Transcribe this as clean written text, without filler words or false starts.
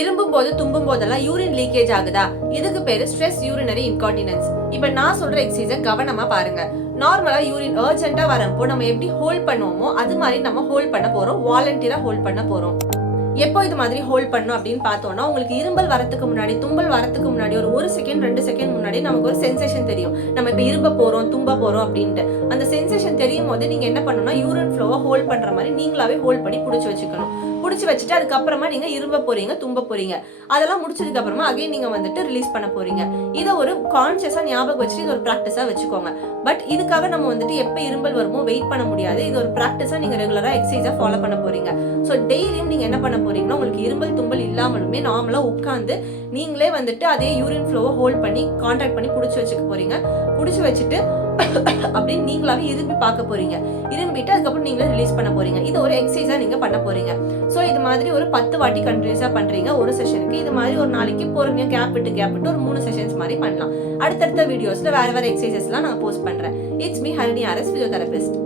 இரும்பும் போது தும்பும் போதெல்லாம் urine leakage ஆகுதா? இதுக்கு பேரு ஸ்ட்ரெஸ் யூரினரி இன்கான்டினன்ஸ். இப்ப நான் சொல்ற எக்ஸசைஸை கவனமா பாருங்க. நார்மலா யூரின் அர்ஜென்ட்டா வரப்போ நம்ம எப்படி ஹோல்ட் பண்ணுவோமோ அது மாதிரி நம்ம ஹோல்ட் பண்ண போறோம். வாலண்டியரா ஹோல்ட் பண்ண போறோம். எப்போ இது மாதிரி ஹோல்ட் பண்ணும் அப்படின்னு பார்த்தோம்னா, உங்களுக்கு இரும்பல் வரத்துக்கு முன்னாடி, தும்பல் வரத்துக்கு முன்னாடி ஒரு செகண்ட் 2 செகண்ட் முன்னாடி நமக்கு ஒரு சென்சேஷன் தெரியும். நம்ம இப்ப இரும்ப போறோம், தும்ப போறோம் அப்படின்ட்டு. அந்த சென்சேஷன் தெரியும் போது நீங்க என்ன பண்ணணும்னா, யூரின் ஃப்ளோவை ஹோல்ட் பண்ற மாதிரி நீங்களாவே ஹோல்ட் பண்ணி புடிச்சு வச்சுக்கணும். புடிச்சு வச்சுட்டு அதுக்கப்புறமா நீங்க இரும்ப போறீங்க, தும்ப போறீங்க. அதெல்லாம் முடிச்சதுக்கு அப்புறமா அகைன் நீங்க வந்துட்டு ரிலீஸ் பண்ண போறீங்க. இதை ஒரு கான்சியஸா ஞாபகம் வச்சுட்டு இது ஒரு பிராக்டிஸா வச்சுக்கோங்க. பட் இதுக்காக நம்ம வந்துட்டு எப்ப இரும்பல் வருமோ வெயிட் பண்ண முடியாது. இது ஒரு பிராக்டிஸா நீங்க ரெகுலரா எக்ஸசைஸா ஃபாலோ பண்ண போறீங்க. ஸோ டெய்லியும் நீங்க என்ன பண்ண போறீங்கன்னா, உங்களுக்கு இரும்பல் தும்பல் இல்லாமலுமே நார்மலா உட்காந்து நீங்களே வந்துட்டு அதே யூரின் ஃப்ளோவை ஹோல்ட் பண்ணி கான்டாக்ட் பண்ணி புடிச்சு வச்சுக்க போறீங்க. புடிச்சு வச்சுட்டு அப்படின்னு நீங்களாவே இரும்பி பார்க்க போறீங்க. இரும்பிட்டு அதுக்கப்புறம் நீங்களே ரிலீஸ் பண்ண போறீங்க. இது ஒரு எக்ஸசைஸா நீங்க பண்ண போறீங்க. ஸோ இது மாதிரி ஒரு 10 வாட்டி கண்டினியூஸா பண்றீங்க ஒரு செஷனுக்கு. இது மாதிரி ஒரு நாளைக்கு பொறுமையா கேப் விட்டு ஒரு 3 செஷன்ஸ் மாதிரி பண்ணலாம். அடுத்தடுத்த வீடியோஸ்ல வேற எக்ஸசைசஸ்லாம் நான் போஸ்ட் பண்றேன். It's me Harini R S physiotherapist.